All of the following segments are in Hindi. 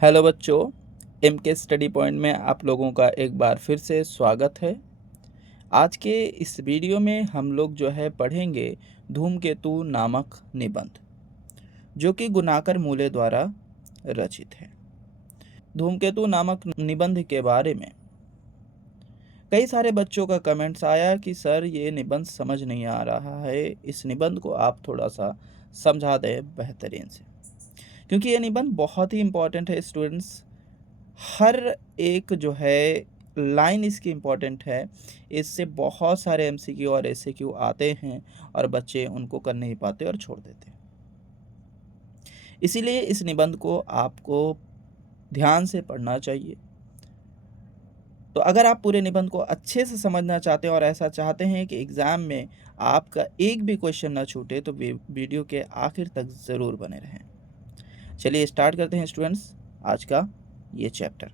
हेलो बच्चों, एम के स्टडी पॉइंट में आप लोगों का एक बार फिर से स्वागत है। आज के इस वीडियो में हम लोग जो है पढ़ेंगे धूमकेतु नामक निबंध, जो कि गुनाकर मूले द्वारा रचित है। धूमकेतु नामक निबंध के बारे में कई सारे बच्चों का कमेंट्स आया कि सर ये निबंध समझ नहीं आ रहा है, इस निबंध को आप थोड़ा सा समझा दें बेहतरीन से, क्योंकि ये निबंध बहुत ही इम्पोर्टेंट है स्टूडेंट्स। हर एक जो है लाइन इसकी इम्पोर्टेंट है। इससे बहुत सारे एमसीक्यू और एसक्यू आते हैं और बच्चे उनको कर नहीं पाते और छोड़ देते हैं। इसीलिए इस निबंध को आपको ध्यान से पढ़ना चाहिए। तो अगर आप पूरे निबंध को अच्छे से समझना चाहते हैं और ऐसा चाहते हैं कि एग्ज़ाम में आपका एक भी क्वेश्चन ना छूटे, तो वीडियो के आखिर तक ज़रूर बने रहें। चलिए स्टार्ट करते हैं स्टूडेंट्स आज का ये चैप्टर।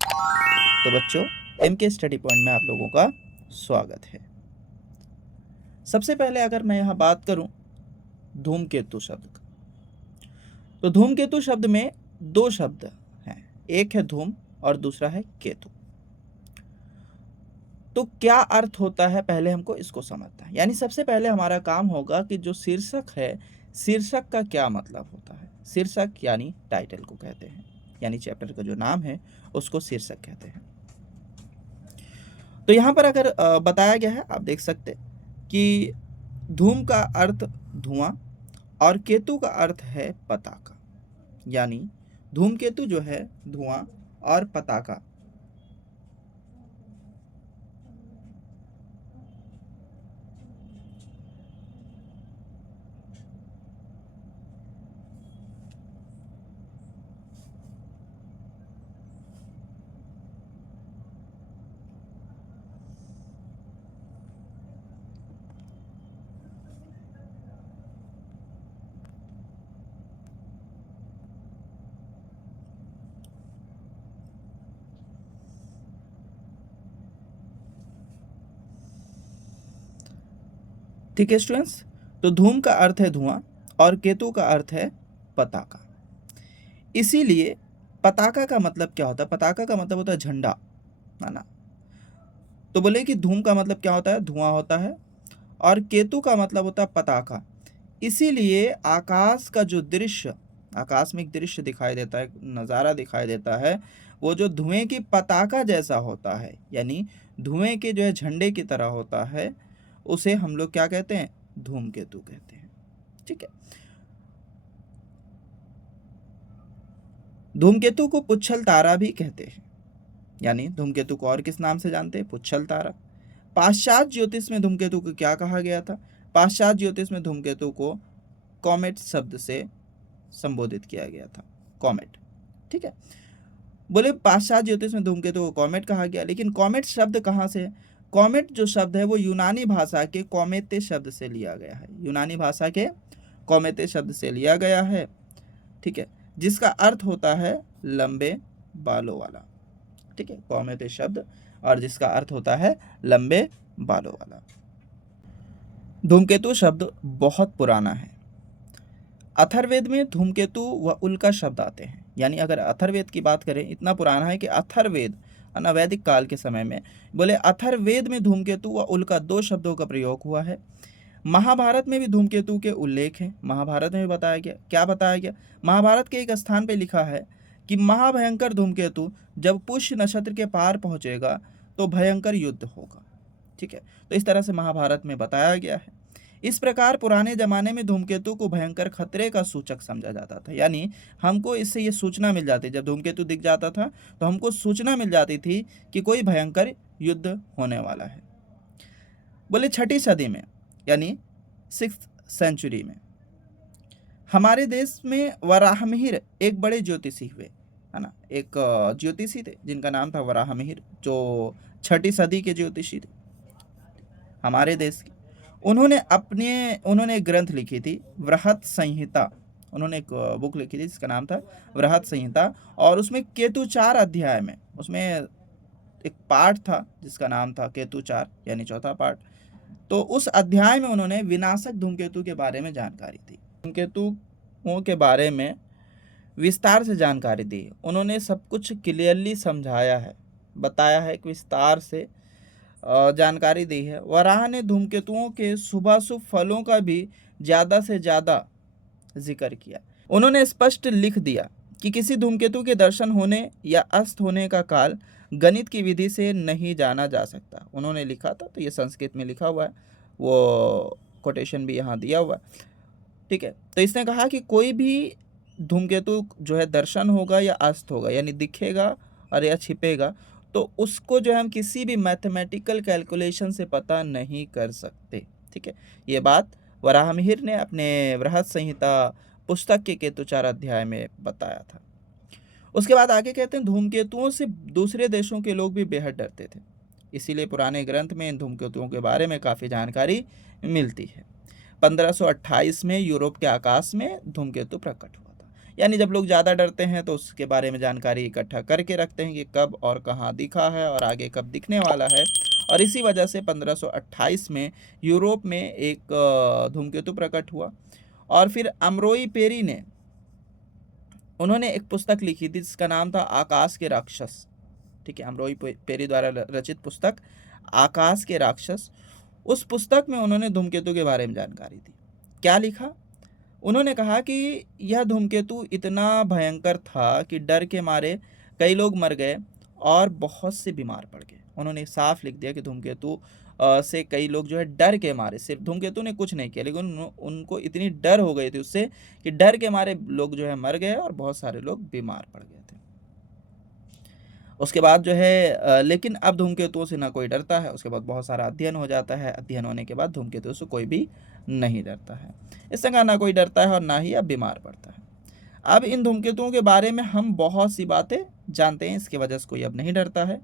तो बच्चों, एम के स्टडी पॉइंट में आप लोगों का स्वागत है। सबसे पहले अगर मैं यहाँ बात करूं धूमकेतु शब्द का, तो धूमकेतु शब्द में दो शब्द हैं, एक है धूम और दूसरा है केतु। तो क्या अर्थ होता है, पहले हमको इसको समझना है। यानी सबसे पहले हमारा काम होगा कि जो शीर्षक है, शीर्षक का क्या मतलब होता है। शीर्षक यानी टाइटल को कहते हैं, यानी चैप्टर का जो नाम है उसको शीर्षक कहते हैं। तो यहाँ पर अगर बताया गया है, आप देख सकते कि धूम का अर्थ धुआं और केतु का अर्थ है पताका। यानी धूमकेतु जो है धुआं और पताका। ठीक है स्टूडेंट्स, तो धूम का अर्थ है धुआं और केतु का अर्थ है पताका। इसीलिए पताका का मतलब क्या होता है? पताका का मतलब होता है झंडा, है ना। तो बोले कि धूम का मतलब क्या होता है? धुआं होता है, और केतु का मतलब होता है पताका। इसीलिए आकाश का जो दृश्य, आकाश में एक दृश्य दिखाई देता है, नज़ारा दिखाई देता है, वो जो धुएं की पताका जैसा होता है, यानी धुएं के जो है झंडे की तरह होता है, उसे हम लोग क्या कहते हैं? धूमकेतु कहते हैं। ठीक है। धूमकेतु को पुच्छल तारा भी कहते हैं। यानी धूमकेतु को और किस नाम से जानते हैं? पुच्छल तारा। पाश्चात्य ज्योतिष में धूमकेतु को क्या कहा गया था? पाश्चात्य ज्योतिष में धूमकेतु को कॉमेट शब्द से संबोधित किया गया था। कॉमेट, ठीक है। बोले पाश्चात्य ज्योतिष में धूमकेतु को कॉमेट कहा गया, लेकिन कॉमेट शब्द कहाँ से है? कॉमेट जो शब्द है वो यूनानी भाषा के कॉमेते शब्द से लिया गया है। यूनानी भाषा के कॉमेते शब्द से लिया गया है, ठीक है, जिसका अर्थ होता है लंबे बालों वाला। ठीक है, कॉमेते शब्द और जिसका अर्थ होता है लंबे बालों वाला। धूमकेतु शब्द बहुत पुराना है। अथर्ववेद में धूमकेतु व उल्का शब्द आते हैं। यानी अगर अथर्ववेद की बात करें, इतना पुराना है कि अथर्ववेद, वैदिक काल के समय में, बोले अथर्ववेद में धूमकेतु व उल्का दो शब्दों का प्रयोग हुआ है। महाभारत में भी धूमकेतु के उल्लेख हैं। महाभारत में भी बताया गया, क्या बताया गया? महाभारत के एक स्थान पे लिखा है कि महाभयंकर धूमकेतु जब पुष्य नक्षत्र के पार पहुंचेगा तो भयंकर युद्ध होगा। ठीक है, तो इस तरह से महाभारत में बताया गया है। इस प्रकार पुराने जमाने में धूमकेतु को भयंकर खतरे का सूचक समझा जाता था। यानी हमको इससे ये सूचना मिल जाती, जब धूमकेतु दिख जाता था तो हमको सूचना मिल जाती थी कि कोई भयंकर युद्ध होने वाला है। बोले 6ठी सदी में, यानी 6th सेंचुरी में, हमारे देश में वराहमिहिर एक बड़े ज्योतिषी हुए, है ना। एक ज्योतिषी थे जिनका नाम था वराहमिहिर, जो 6ठी सदी के ज्योतिषी थे हमारे देश के। उन्होंने एक ग्रंथ लिखी थी, वृहत संहिता। उन्होंने एक बुक लिखी थी जिसका नाम था वृहत संहिता, और उसमें केतुचार अध्याय में, उसमें एक पार्ट था जिसका नाम था केतुचार, यानी चौथा पार्ट। तो उस अध्याय में उन्होंने विनाशक धूमकेतु के बारे में जानकारी दी। धूमकेतुओं के बारे में विस्तार से जानकारी दी। उन्होंने सब कुछ क्लियरली समझाया है, बताया है कि विस्तार से जानकारी दी है। वराह ने धूमकेतुओं के शुभाशुभ फलों का भी ज़्यादा से ज़्यादा जिक्र किया। उन्होंने स्पष्ट लिख दिया कि किसी धूमकेतु के दर्शन होने या अस्त होने का काल गणित की विधि से नहीं जाना जा सकता। उन्होंने लिखा था, तो ये संस्कृत में लिखा हुआ है, वो कोटेशन भी यहाँ दिया हुआ है, ठीक है। तो इसने कहा कि कोई भी धूमकेतु जो है दर्शन होगा या अस्त होगा, यानी दिखेगा और या छिपेगा, तो उसको जो है हम किसी भी मैथमेटिकल कैलकुलेशन से पता नहीं कर सकते, ठीक है। ये बात वराहमिहिर ने अपने बृहद संहिता पुस्तक के केतुचार अध्याय में बताया था। उसके बाद आगे कहते हैं, धूमकेतुओं से दूसरे देशों के लोग भी बेहद डरते थे, इसीलिए पुराने ग्रंथ में इन धूमकेतुओं के बारे में काफ़ी जानकारी मिलती है। 1528 में यूरोप के आकाश में धूमकेतु प्रकट हुआ था। यानी जब लोग ज़्यादा डरते हैं तो उसके बारे में जानकारी इकट्ठा करके रखते हैं कि कब और कहाँ दिखा है और आगे कब दिखने वाला है, और इसी वजह से 1528 में यूरोप में एक धूमकेतु प्रकट हुआ। और फिर अमरोई पेरी ने, उन्होंने एक पुस्तक लिखी थी जिसका नाम था आकाश के राक्षस, ठीक है। अमरोई पेरी द्वारा रचित पुस्तक आकाश के राक्षस। उस पुस्तक में उन्होंने धूमकेतु के बारे में जानकारी दी। क्या लिखा? उन्होंने कहा कि यह धूमकेतु इतना भयंकर था कि डर के मारे कई लोग मर गए और बहुत से बीमार पड़ गए। उन्होंने साफ लिख दिया कि धूमकेतु से कई लोग जो है डर के मारे, सिर्फ धूमकेतु ने कुछ नहीं किया, लेकिन उनको इतनी डर हो गई थी उससे कि डर के मारे लोग जो है मर गए और बहुत सारे लोग बीमार पड़ गए थे। उसके बाद जो है लेकिन अब धूमकेतुओं से ना कोई डरता है। उसके बाद बहुत सारा अध्ययन हो जाता है, अध्ययन होने के बाद धूमकेतुओं से कोई भी नहीं डरता है। इस तरह ना कोई डरता है और ना ही अब बीमार पड़ता है। अब इन धूमकेतुओं के बारे में हम बहुत सी बातें जानते हैं, इसकी वजह से कोई अब नहीं डरता है।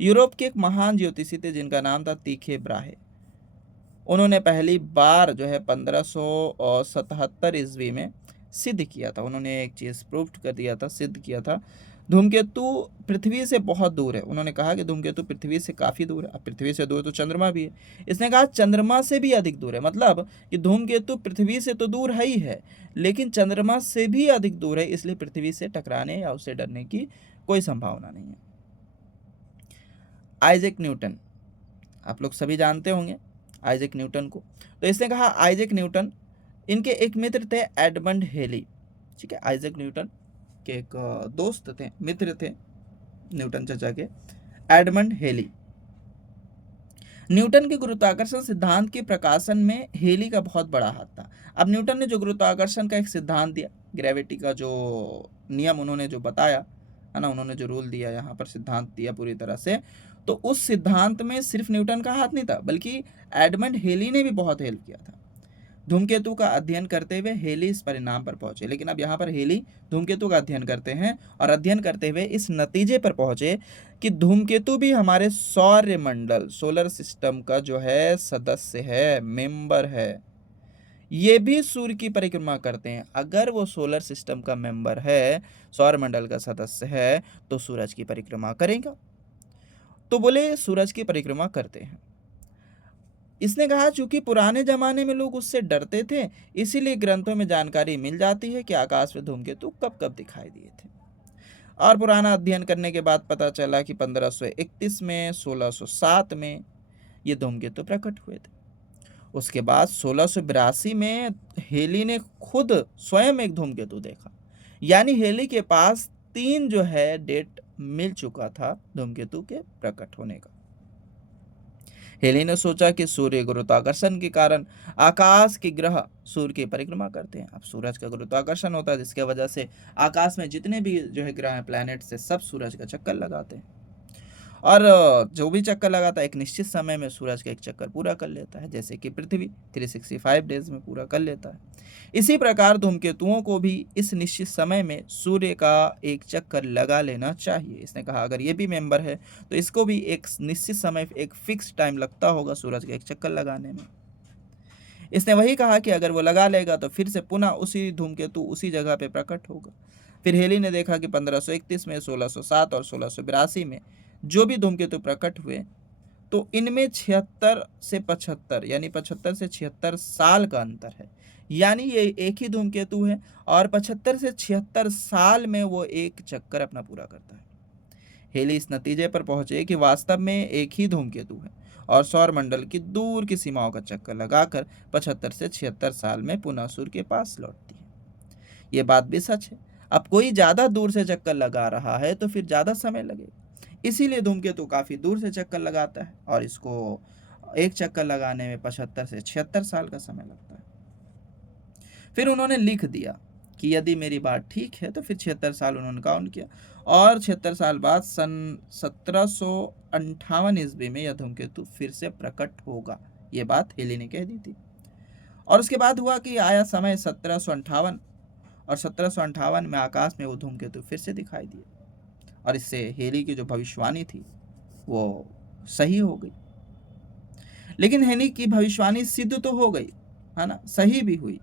यूरोप के एक महान ज्योतिषी थे जिनका नाम था तीखे ब्राहे। उन्होंने पहली बार जो है 1577 ईस्वी में सिद्ध किया था। उन्होंने एक चीज़ प्रूव कर दिया था, सिद्ध किया था, धूमकेतु पृथ्वी से बहुत दूर है। उन्होंने कहा कि धूमकेतु पृथ्वी से काफ़ी दूर है। अब पृथ्वी से दूर तो चंद्रमा भी है। इसने कहा चंद्रमा से भी अधिक दूर है, मतलब कि धूमकेतु पृथ्वी से तो दूर है ही है, लेकिन चंद्रमा से भी अधिक दूर है, इसलिए पृथ्वी से टकराने या उससे डरने की कोई संभावना नहीं है। आइजैक न्यूटन, आप लोग सभी जानते होंगे आइजैक न्यूटन को। तो इसने कहा आइजैक न्यूटन, इनके एक मित्र थे एडमंड हेली, ठीक है। आइजैक न्यूटन के एक दोस्त थे, मित्र थे न्यूटन चाचा के, एडमंड हेली। न्यूटन के गुरुत्वाकर्षण सिद्धांत के प्रकाशन में हेली का बहुत बड़ा हाथ था। अब न्यूटन ने जो गुरुत्वाकर्षण का एक सिद्धांत दिया, ग्रेविटी का जो नियम उन्होंने जो बताया है ना, उन्होंने जो रूल दिया, यहाँ पर सिद्धांत दिया पूरी तरह से, तो उस सिद्धांत में सिर्फ न्यूटन का हाथ नहीं था, बल्कि एडमंड हेली ने भी बहुत हेल्प किया था। धूमकेतु का अध्ययन करते हुए हेली इस परिणाम पर पहुंचे। लेकिन अब यहाँ पर हेली धूमकेतु का अध्ययन करते हैं और अध्ययन करते हुए इस नतीजे पर पहुंचे कि धूमकेतु भी हमारे सौरमंडल, सोलर सिस्टम का जो है सदस्य है, मेंबर है। ये भी सूर्य की परिक्रमा करते हैं। अगर वो सोलर सिस्टम का मेंबर है, सौरमंडल का सदस्य है, तो सूरज की परिक्रमा करेगा। तो बोले सूरज की परिक्रमा करते हैं। इसने कहा चूंकि पुराने जमाने में लोग उससे डरते थे, इसीलिए ग्रंथों में जानकारी मिल जाती है कि आकाश में धूमकेतु कब कब दिखाई दिए थे। और पुराना अध्ययन करने के बाद पता चला कि 1531 में, 1607 में ये धूमकेतु प्रकट हुए थे। उसके बाद 1682 में हेली ने खुद स्वयं एक धूमकेतु देखा। यानी हेली के पास 3 जो है डेट मिल चुका था धूमकेतु के प्रकट होने का। हेली ने सोचा कि सूर्य गुरुत्वाकर्षण के कारण आकाश के ग्रह सूर्य की परिक्रमा करते हैं। अब सूरज का गुरुत्वाकर्षण होता है, जिसके वजह से आकाश में जितने भी जो है ग्रह हैं, प्लैनेट से, सब सूरज का चक्कर लगाते हैं। और जो भी चक्कर लगाता है एक निश्चित समय में सूरज का एक चक्कर पूरा कर लेता है, जैसे कि पृथ्वी 365 डेज में पूरा कर लेता है। इसी प्रकार धूमकेतुओं को भी इस निश्चित समय में सूर्य का एक चक्कर लगा लेना चाहिए। इसने कहा अगर ये भी मेंबर है तो इसको भी एक निश्चित समय, एक फिक्स टाइम लगता होगा सूरज का एक चक्कर लगाने में। इसने वही कहा कि अगर वो लगा लेगा तो फिर से पुनः उसी धूमकेतु उसी जगह पे प्रकट होगा। फिर हेली ने देखा कि 1531 में, 1607 और 1682 में जो भी धूमकेतु प्रकट हुए, तो इनमें 76 से 75 यानी 75 से 76 साल का अंतर है। यानी ये एक ही धूमकेतु है और 75 से 76 साल में वो एक चक्कर अपना पूरा करता है। हेली इस नतीजे पर पहुंचे कि वास्तव में एक ही धूमकेतु है और सौर मंडल की दूर की सीमाओं का चक्कर लगाकर 75 से 76 साल में पुनः सूर्य के पास लौटती है। ये बात भी सच है। अब कोई ज्यादा दूर से चक्कर लगा रहा है तो फिर ज्यादा समय लगेगा, इसीलिए धूमकेतु काफी दूर से चक्कर लगाता है और इसको एक चक्कर लगाने में 75 से 76 साल का समय लगता है। फिर उन्होंने लिख दिया कि यदि मेरी बात ठीक है, तो फिर 76 साल उन्होंने काउंट किया और 76 साल बाद सन 1758 ईस्वी में यह धूमकेतु फिर से प्रकट होगा। ये बात हेली ने कह दी थी। और उसके बाद हुआ कि आया समय 1758 और 1758 में आकाश में वो धूमकेतु फिर से दिखाई दिए और इससे हेली की जो भविष्यवाणी थी वो सही हो गई। लेकिन हेली की भविष्यवाणी सिद्ध तो हो गई, है ना, सही भी हुई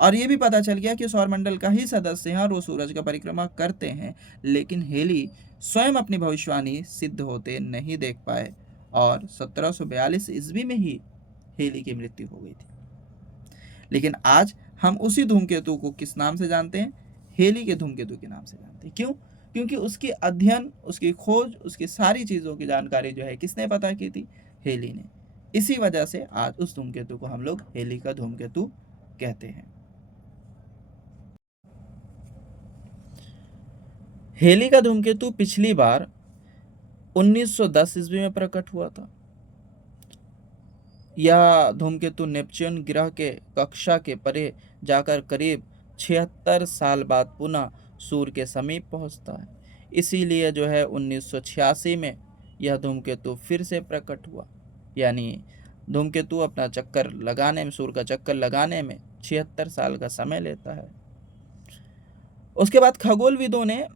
और ये भी पता चल गया कि सौरमंडल का ही सदस्य हैं और वो सूरज का परिक्रमा करते हैं। लेकिन हेली स्वयं अपनी भविष्यवाणी सिद्ध होते नहीं देख पाए और 1742 ईस्वी में ही हेली की मृत्यु हो गई थी। लेकिन आज हम उसी धूमकेतु को किस नाम से जानते हैं? हेली के धूमकेतु के नाम से जानते हैं। क्यों? क्योंकि उसकी अध्ययन, उसकी खोज, उसकी सारी चीज़ों की जानकारी जो है किसने पता की थी? हेली ने। इसी वजह से आज उस धूमकेतु को हम लोग हेली का धूमकेतु कहते हैं। हेली का धूमकेतु पिछली बार 1910 ईस्वी में प्रकट हुआ था। यह धूमकेतु नेपच्यून ग्रह के कक्षा के परे जाकर करीब 76 साल बाद पुनः सूर्य के समीप पहुंचता है। इसीलिए जो है 1986 में यह धूमकेतु फिर से प्रकट हुआ। यानी धूमकेतु अपना चक्कर लगाने में, सूर्य का चक्कर लगाने में 76 साल का समय लेता है। उसके बाद खगोलविदों ने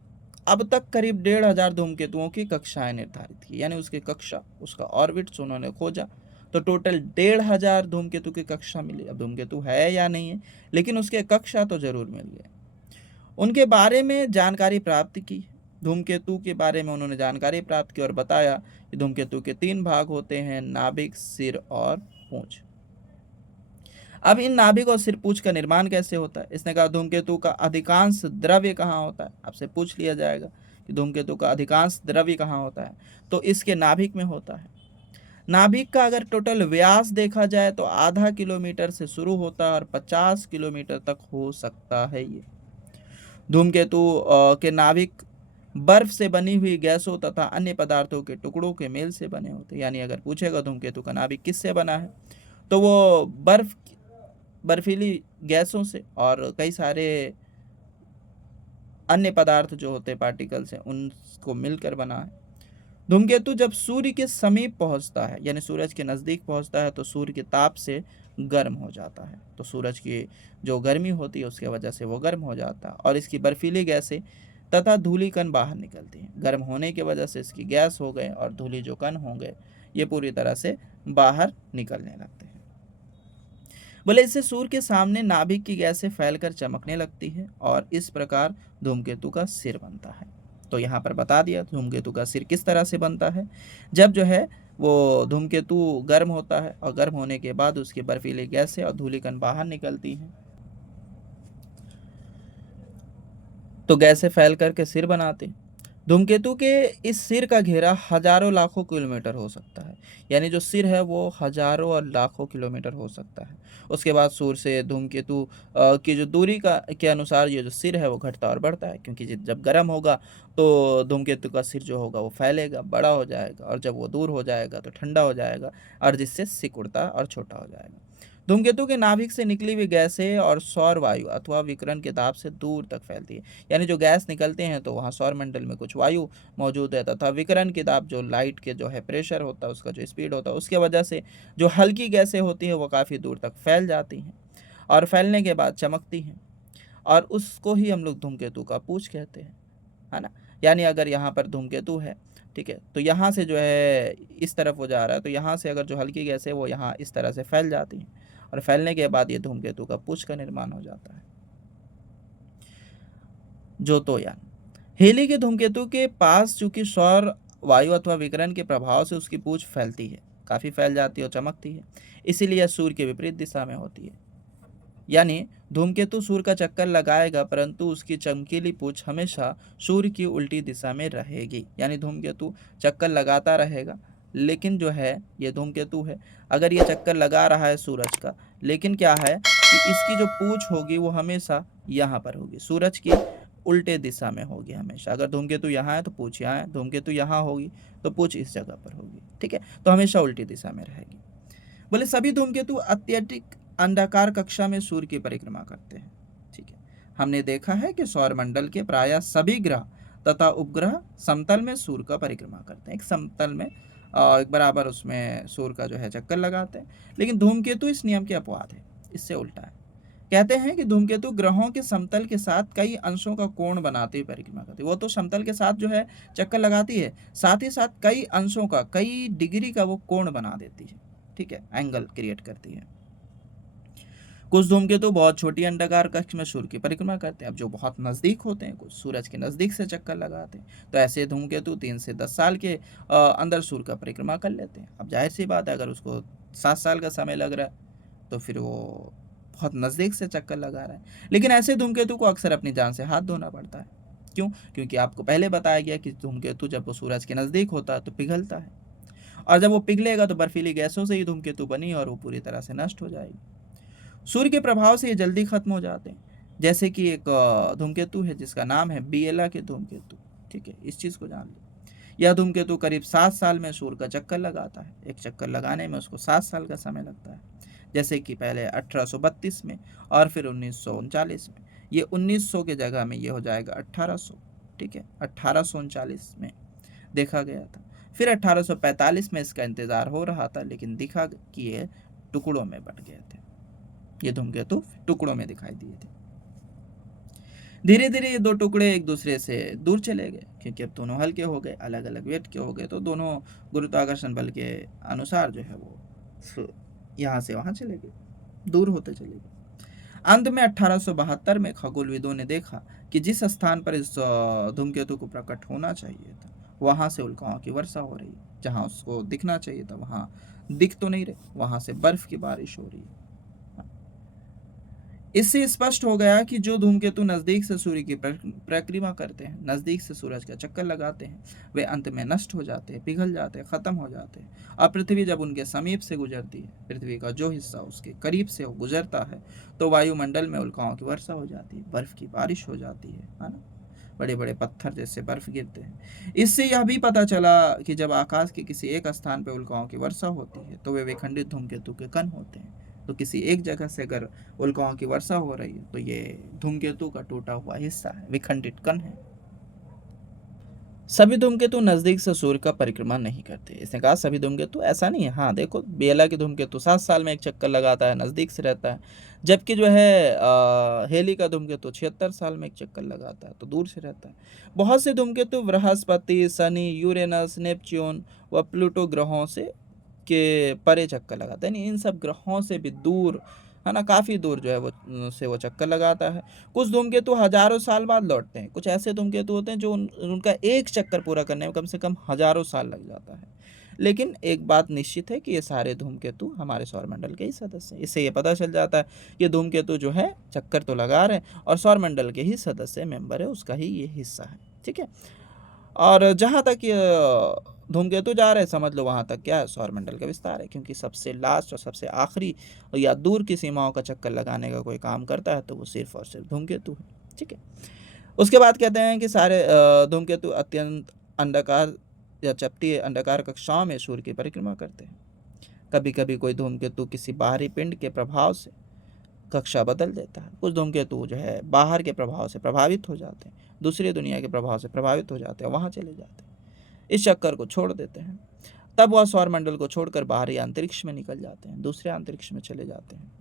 अब तक करीब 1500 धूमकेतुओं की कक्षाएं निर्धारित की, यानी उसकी कक्षा, उसका ऑर्बिट्स उन्होंने खोजा तो टोटल 1500 धूमकेतु की कक्षा मिली। अब धूमकेतु है या नहीं है, लेकिन उसके कक्षा तो जरूर मिल गए। उनके बारे में जानकारी प्राप्त की, धूमकेतु के बारे में उन्होंने जानकारी प्राप्त की और बताया कि धूमकेतु के 3 भाग होते हैं, नाभिक, सिर और पूंछ। अब इन नाभिक और सिर पूंछ का निर्माण कैसे होता है? इसने कहा धूमकेतु का अधिकांश द्रव्य कहाँ होता है? आपसे पूछ लिया जाएगा कि धूमकेतु का अधिकांश द्रव्य कहाँ होता है, तो इसके नाभिक में होता है। नाभिक का अगर टोटल व्यास देखा जाए तो आधा किलोमीटर से शुरू होता है और 50 किलोमीटर तक हो सकता है। ये धूमकेतु के नाभिक बर्फ से बनी हुई गैसों तथा अन्य पदार्थों के टुकड़ों के मेल से बने होते हैं। यानी अगर पूछेगा धूमकेतु का नाभिक किससे बना है, तो वो बर्फीली गैसों से और कई सारे अन्य पदार्थ जो होते हैं, पार्टिकल्स हैं, उनको मिलकर बना है। धूमकेतु जब सूर्य के समीप पहुंचता है, यानी सूरज के नज़दीक पहुंचता है, तो सूर्य के ताप से गर्म हो जाता है। तो सूरज की जो गर्मी होती है उसके वजह से वो गर्म हो जाता है और इसकी बर्फीली गैसें तथा धूलिकण बाहर निकलती हैं। गर्म होने की वजह से इसकी गैस हो गए और धूली जो कण होंगे ये पूरी तरह से बाहर निकलने लगते हैं। बोले इससे सूर्य के सामने नाभिक की गैसें फैलकर चमकने लगती है और इस प्रकार धूमकेतु का सिर बनता है। तो यहाँ पर बता दिया धूमकेतु का सिर किस तरह से बनता है। जब जो है वो धूमकेतु गर्म होता है और गर्म होने के बाद उसकी बर्फीली गैसें और धूलिकण बाहर निकलती हैं, तो गैसें फैल करके सिर बनाते हैं। धूमकेतु के इस सिर का घेरा हजारों लाखों किलोमीटर हो सकता है। यानी जो सिर है वो हजारों और लाखों किलोमीटर हो सकता है। उसके बाद सूर्य से धूमकेतु की जो दूरी के अनुसार ये जो सिर है वो घटता और बढ़ता है, क्योंकि जब गर्म होगा तो धूमकेतु का सिर जो होगा वो फैलेगा, बड़ा हो जाएगा और जब वो दूर हो जाएगा तो ठंडा हो जाएगा और जिससे सिकुड़ता और छोटा हो जाएगा। धूमकेतु के नाभिक से निकली हुई गैसें और सौर वायु अथवा विकिरण के दाब से दूर तक फैलती है। यानी जो गैस निकलते हैं तो वहाँ सौर मंडल में कुछ वायु मौजूद है तथा विकिरण की दाब, जो लाइट के जो है प्रेशर होता है, उसका जो स्पीड होता है, उसके वजह से जो हल्की गैसें होती हैं वो काफ़ी दूर तक फैल जाती हैं और फैलने के बाद चमकती हैं और उसको ही हम लोग धूमकेतु का पूंछ कहते हैं, है ना। यानी अगर यहाँ पर धूमकेतु है, ठीक है, तो यहाँ से जो है इस तरफ वो जा रहा है, तो यहाँ से अगर जो हल्की गैस है वो यहाँ इस तरह से फैल जाती हैं और फैलने के बाद ये धूमकेतु का पूंछ का निर्माण हो जाता है। ज्योतिर्यान हेली के धूमकेतु के पास चूंकि सौर वायु अथवा विकिरण के प्रभाव से उसकी पूंछ फैलती है, काफ़ी फैल जाती है और चमकती है, इसीलिए यह सूर्य के विपरीत दिशा में होती है। यानी धूमकेतु सूर्य का चक्कर लगाएगा परंतु उसकी चमकीली पूंछ हमेशा सूर्य की उल्टी दिशा में रहेगी। यानी धूमकेतु चक्कर लगाता रहेगा, लेकिन जो है ये धूमकेतु है, अगर ये चक्कर लगा रहा है सूरज का, लेकिन क्या है कि इसकी जो पूंछ होगी वो हमेशा यहाँ पर होगी, सूरज की उल्टे दिशा में होगी हमेशा। अगर धूमकेतु यहाँ है तो पूंछ यहाँ है, धूमकेतु यहाँ होगी तो पूंछ इस जगह पर होगी, ठीक है, तो हमेशा उल्टी दिशा में रहेगी। बोले सभी धूमकेतु अत्यधिक अंडाकार कक्षा में सूर्य की परिक्रमा करते हैं, ठीक है। हमने देखा है कि सौरमंडल के प्रायः सभी ग्रह तथा उपग्रह समतल में सूर्य का परिक्रमा करते हैं, एक समतल में एक बराबर उसमें सूर्य का जो है चक्कर लगाते हैं। लेकिन धूमकेतु इस नियम के अपवाद है, इससे उल्टा है। कहते हैं कि धूमकेतु ग्रहों के समतल के साथ कई अंशों का कोण बनाते हुए परिक्रमा करती है। वो तो समतल के साथ जो है चक्कर लगाती है, साथ ही साथ कई अंशों का, कई डिग्री का वो कोण बना देती है, ठीक है, एंगल क्रिएट करती है। कुछ धूमकेतु बहुत छोटी अंडाकार कक्ष में सूर्य की परिक्रमा करते हैं। अब जो बहुत नज़दीक होते हैं, कुछ सूरज के नज़दीक से चक्कर लगाते हैं, तो ऐसे धूमकेतु 3 से 10 साल के अंदर सूर्य का परिक्रमा कर लेते हैं। अब जाहिर सी बात है, अगर उसको 7 साल का समय लग रहा है तो फिर वो बहुत नज़दीक से चक्कर लगा रहा है। लेकिन ऐसे धूमकेतु को अक्सर अपनी जान से हाथ धोना पड़ता है। क्यों? क्योंकि आपको पहले बताया गया कि धूमकेतु जब वो सूरज के नज़दीक होता है तो पिघलता है, और जब वो पिघलेगा तो बर्फीली गैसों से ही धूमकेतु बनी और वो पूरी तरह से नष्ट हो जाएगी। सूर्य के प्रभाव से ये जल्दी खत्म हो जाते हैं। जैसे कि एक धूमकेतु है जिसका नाम है बिएला के धूमकेतु, ठीक है, इस चीज़ को जान लो। यह धूमकेतु करीब 7 साल में सूर्य का चक्कर लगाता है। एक चक्कर लगाने में उसको 7 साल का समय लगता है। जैसे कि पहले 1832 में और फिर 1939 में। ये 1900 के जगह में ये हो जाएगा 1800, ठीक है, 1839 में देखा गया था। फिर 1845 में इसका इंतज़ार हो रहा था, लेकिन दिखा कि ये टुकड़ों में बट गए थे। ये धूमकेतु टुकड़ों में दिखाई दिए थे। धीरे धीरे ये दो टुकड़े एक दूसरे से दूर चले गए, क्योंकि अब दोनों हल्के हो गए, अलग अलग वेट के हो गए, तो दोनों गुरुत्वाकर्षण बल के अनुसार जो है वो यहाँ से वहाँ चले गए, दूर होते चले गए। अंत में 1872 में खगोलविदों ने देखा कि जिस स्थान पर इस धूमकेतु को प्रकट होना चाहिए था, वहाँ से उल्काओं की वर्षा हो रही है। जहाँ उसको दिखना चाहिए था वहाँ दिख तो नहीं रहे, वहाँ से बर्फ की बारिश हो रही है। इससे स्पष्ट हो गया कि जो धूमकेतु नज़दीक से सूर्य की परिक्रमा करते हैं, नज़दीक से सूरज का चक्कर लगाते हैं, वे अंत में नष्ट हो जाते हैं, पिघल जाते हैं, ख़त्म हो जाते हैं। और पृथ्वी जब उनके समीप से गुजरती है, पृथ्वी का जो हिस्सा उसके करीब से गुजरता है, तो वायुमंडल में उल्काओं की वर्षा हो जाती है, बर्फ़ की बारिश हो जाती है ना, बड़े बड़े पत्थर जैसे बर्फ़ गिरते हैं। इससे यह भी पता चला कि जब आकाश के किसी एक स्थान पर उल्काओं की वर्षा होती है तो वे विखंडित धूमकेतु के कण होते हैं। तो किसी एक जगह से अगर उल्काओं की वर्षा हो रही है तो ये धूमकेतु का टूटा हुआ हिस्सा है, विखंडित कण है। सभी धूमकेतु नज़दीक से सूर्य का परिक्रमा नहीं करते। इसने कहा सभी धूमकेतु, ऐसा नहीं है। हाँ देखो, बेला के धूमकेतु 7 साल में एक चक्कर लगाता है, नज़दीक से रहता है, जबकि जो है हेली का धूमकेतु 76 साल में एक चक्कर लगाता है, तो दूर से रहता है। बहुत से धूमकेतु बृहस्पति, शनि, यूरेनस, नेपच्यून व प्लूटो ग्रहों से के परे चक्कर लगाता है, यानी इन सब ग्रहों से भी दूर, है ना, काफ़ी दूर जो है वो चक्कर लगाता है। कुछ धूमकेतु हज़ारों साल बाद लौटते हैं। कुछ ऐसे धूमकेतु होते हैं जो उनका एक चक्कर पूरा करने में कम से कम हज़ारों साल लग जाता है। लेकिन एक बात निश्चित है कि ये सारे धूमकेतु हमारे सौरमंडल के ही सदस्य हैं। इससे ये पता चल जाता है कि धूमकेतु जो है चक्कर तो लगा रहे हैं और सौरमंडल के ही सदस्य मेंबर है, उसका ही ये हिस्सा है, ठीक है। और जहाँ तक ये धूमकेतु जा रहे हैं, समझ लो वहाँ तक क्या है, सौरमंडल का विस्तार है, क्योंकि सबसे लास्ट और सबसे आखिरी या दूर की सीमाओं का चक्कर लगाने का कोई काम करता है तो वो सिर्फ और सिर्फ धूमकेतु है, ठीक है। उसके बाद कहते हैं कि सारे धूमकेतु अत्यंत अंडाकार या चपटी अंडाकार कक्षाओं में सूर्य की परिक्रमा करते हैं। कभी कभी कोई धूमकेतु किसी बाहरी पिंड के प्रभाव से कक्षा बदल देता है। कुछ धूमकेतु जो है बाहर के प्रभाव से प्रभावित हो जाते हैं, दूसरी दुनिया के प्रभाव से प्रभावित हो जाते हैं, वहाँ चले जाते हैं, इस चक्कर को छोड़ देते हैं। तब वह सौरमंडल को छोड़कर बाहरी अंतरिक्ष में निकल जाते हैं, दूसरे अंतरिक्ष में चले जाते हैं।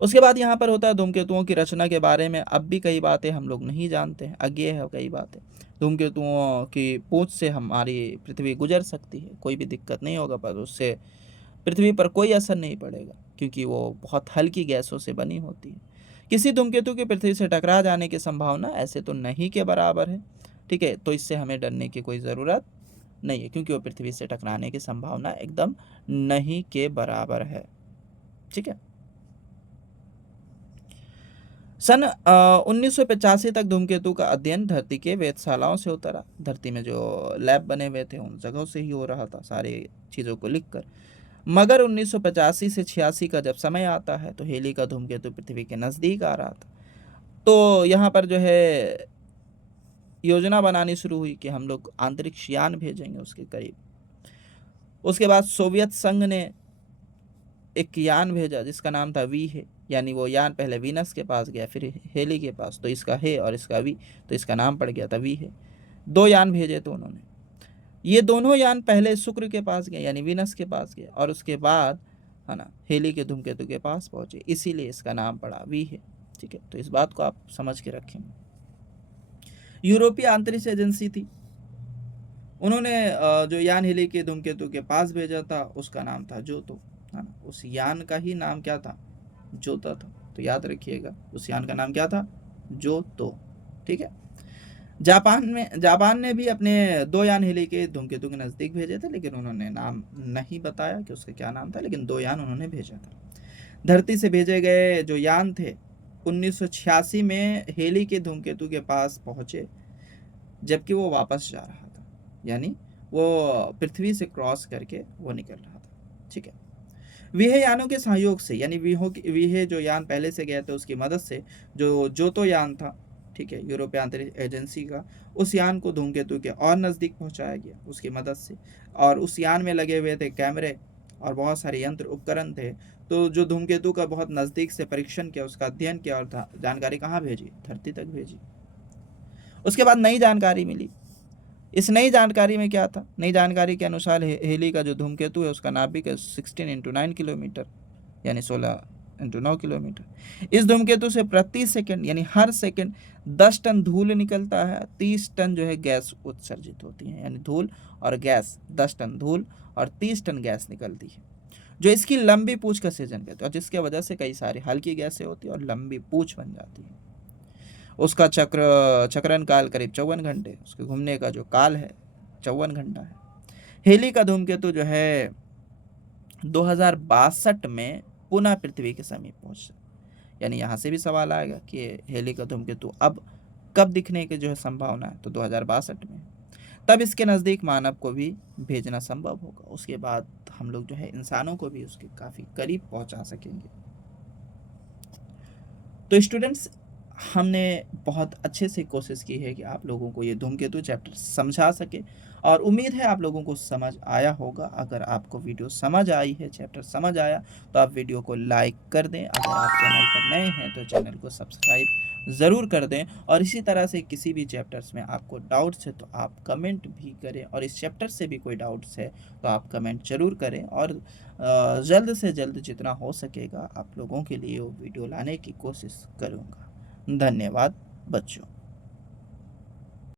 उसके बाद यहाँ पर होता है धूमकेतुओं की रचना के बारे में अब भी कई बातें हम लोग नहीं जानते हैं, अज्ञेय है कई बातें। धूमकेतुओं की पूंछ से हमारी पृथ्वी गुजर सकती है, कोई भी दिक्कत नहीं होगा, पर उससे पृथ्वी पर कोई असर नहीं पड़ेगा, क्योंकि वो बहुत हल्की गैसों से बनी होती है। किसी धूमकेतु की पृथ्वी से टकरा जाने की संभावना ऐसे तो नहीं के बराबर है, ठीक है, तो इससे हमें डरने की कोई ज़रूरत नहीं है, क्योंकि वो पृथ्वी से टकराने की संभावना एकदम नहीं के बराबर है। ठीक है। सन 1985 तक धूमकेतु का अध्ययन धरती के वेधशालाओं से होता रहा। धरती में जो लैब बने हुए थे उन जगहों से ही हो रहा था, सारी चीज़ों को लिखकर। मगर 1985 से 86 का जब समय आता है तो हेली का धूमकेतु पृथ्वी के नज़दीक आ रहा था। तो यहाँ पर जो है योजना बनानी शुरू हुई कि हम लोग अंतरिक्ष यान भेजेंगे उसके करीब। उसके बाद सोवियत संघ ने एक यान भेजा जिसका नाम था वी है, यानी वो यान पहले वीनस के पास गया, फिर हेली के पास, तो इसका है और इसका वी, तो इसका नाम पड़ गया था वी है। 2 यान भेजे थे उन्होंने। ये दोनों यान पहले शुक्र के पास गए यानी वीनस के पास गए, और उसके बाद है ना हेली के धूमकेतु के पास पहुंचे, इसीलिए इसका नाम पड़ा वी है। ठीक है, तो इस बात को आप समझ के रखें। यूरोपीय अंतरिक्ष एजेंसी थी, उन्होंने जो यान हेली के धूमकेतु के पास भेजा था उसका नाम था जोतो, है ना। उस यान का ही नाम क्या था? जोता था। तो याद रखिएगा उस यान का नाम क्या था? जोतो। ठीक है। जापान ने भी अपने 2 यान हेली के धूमकेतु के नज़दीक भेजे थे, लेकिन उन्होंने नाम नहीं बताया कि उसका क्या नाम था, लेकिन 2 यान उन्होंने भेजा था। धरती से भेजे गए जो यान थे 1986 में हेली के धूमकेतु के पास पहुंचे, जबकि वो वापस जा रहा था, यानी वो पृथ्वी से क्रॉस करके वो निकल रहा था। ठीक है। विहे यानों के सहयोग से, यानी विहे जो यान पहले से गया था उसकी मदद से, जो जोतो यान था, ठीक है, यूरोपीय अंतरिक्ष एजेंसी का, उस यान को धूमकेतु के और नज़दीक पहुंचाया गया उसकी मदद से। और उस यान में लगे हुए थे कैमरे और बहुत सारे यंत्र उपकरण थे। तो जो धूमकेतु का बहुत नज़दीक से परीक्षण किया, उसका अध्ययन किया और जानकारी कहाँ भेजी? धरती तक भेजी। उसके बाद नई जानकारी मिली। इस नई जानकारी में क्या था? नई जानकारी के अनुसार हेली का जो धूमकेतु है उसका नाभिक है 16 × 9 किलोमीटर, यानी 16 × 9 किलोमीटर। इस धूमकेतु से प्रति सेकंड यानी हर सेकंड 10 टन धूल निकलता है, 30 टन जो है गैस उत्सर्जित होती है, यानी धूल और गैस, 10 टन धूल और 30 टन गैस निकलती है, जो इसकी लंबी पूंछ का सृजन करती है, और जिसके वजह से कई सारी हल्की गैसें होती है और लंबी पूंछ बन जाती है। उसका चक्रण काल करीब 54 घंटे, उसके घूमने का जो काल है 54 घंटा है। हेली का धूमकेतु जो है 2062 में पुनः पृथ्वी के समीप पहुंचा, यानी यहाँ से भी सवाल आएगा कि हेली का धूमकेतु अब कब दिखने की जो है संभावना है, तो 2062 में। तब इसके नज़दीक मानव को भी भेजना संभव होगा। उसके बाद हम लोग जो है इंसानों को भी उसके काफ़ी करीब पहुंचा सकेंगे। तो स्टूडेंट्स, हमने बहुत अच्छे से कोशिश की है कि आप लोगों को ये धूमकेतु चैप्टर समझा सके, और उम्मीद है आप लोगों को समझ आया होगा। अगर आपको वीडियो समझ आई है, चैप्टर समझ आया, तो आप वीडियो को लाइक कर दें। अगर आप चैनल पर नए हैं तो चैनल को सब्सक्राइब ज़रूर कर दें, और इसी तरह से किसी भी चैप्टर्स में आपको डाउट्स है तो आप कमेंट भी करें, और इस चैप्टर से भी कोई डाउट्स है तो आप कमेंट ज़रूर करें, और जल्द से जल्द जितना हो सकेगा आप लोगों के लिए वो वीडियो लाने की कोशिश करूँगा। धन्यवाद बच्चों।